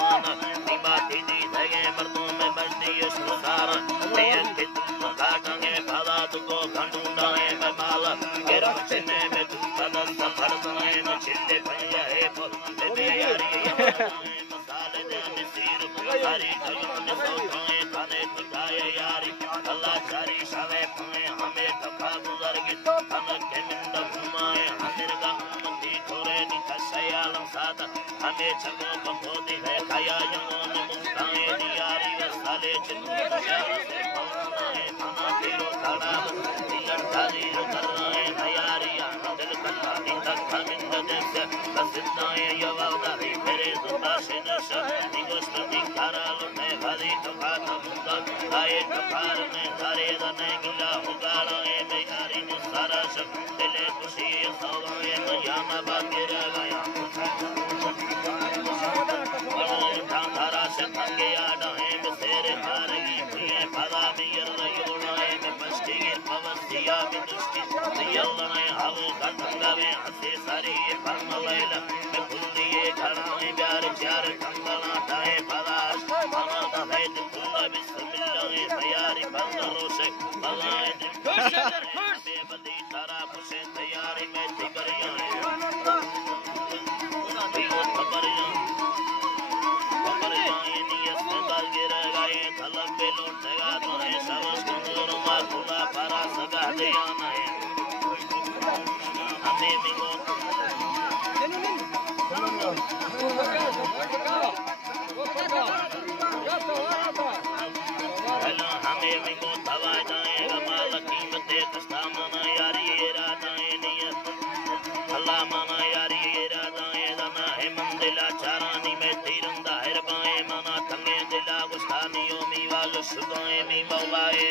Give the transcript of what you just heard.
जवान निभा दीदी धगे मर्दों में बजती है सुसार ये कि तुम काटेंगे भला तुको खंडूंडाए में माल के रचने में तू कदम सफर बनाए न छिले भैया है बोलते में यारी मसाले दे मिसीर हरी कयूं ने सोए खाने पकाए यारी अल्लाह चारी शावे फने हमें धफा बुजुर्ग हम के मिंद घुमाए हमें का उम्मती थोड़े नी तसयालम साथ हमें छको कंपोदी है खाया यमों ने मुस्काए यारी वसाले चिन्ने से भौनाए खाना पीरो खाना दिलर धारी कर रहे हयारिया दिल कल्ला दी तक मिंद देश कसिदाए यवादा रे मेरे जुबा से नश निगोष्ट दिखारा लुटे भरी तो खाता मुंदा आए तफार में धारे दने गिला उगाड़े में यारी ने सारा शक दिले खुशी सौगाए मयामा बाकी रह गया धारा से थंगे आड़े में तेरे हारगी भीए भला में योड़ाए में बस्ती के पवसिया में दुष्टि यल्लने हव गंगा में हंसे सारी परमलैल में बुल्लिए घड़ा में प्यार चार कंगना ताए भलाश मना है दुल्ला बिस्मिल्लाह तैयारी बंदरों से भलाए बेबदी तारा पुसे तैयारी में ठिकरियां दियो खबरियां थलक पे लौटेगा तो है सबस कमजोर माथुला पारा सगा दिया है हमें मिलो हेलो हमें मिलो दवा जाएगा माल कीमते कस्ता मना यारी ये राजाए नियत अल्लाह मना यारी ये राजाए दना है मंदिला चारानी में तीरंदा हरबाए मना थंगे दिला गुस्तानियों मीवाल सुगाए मीवाए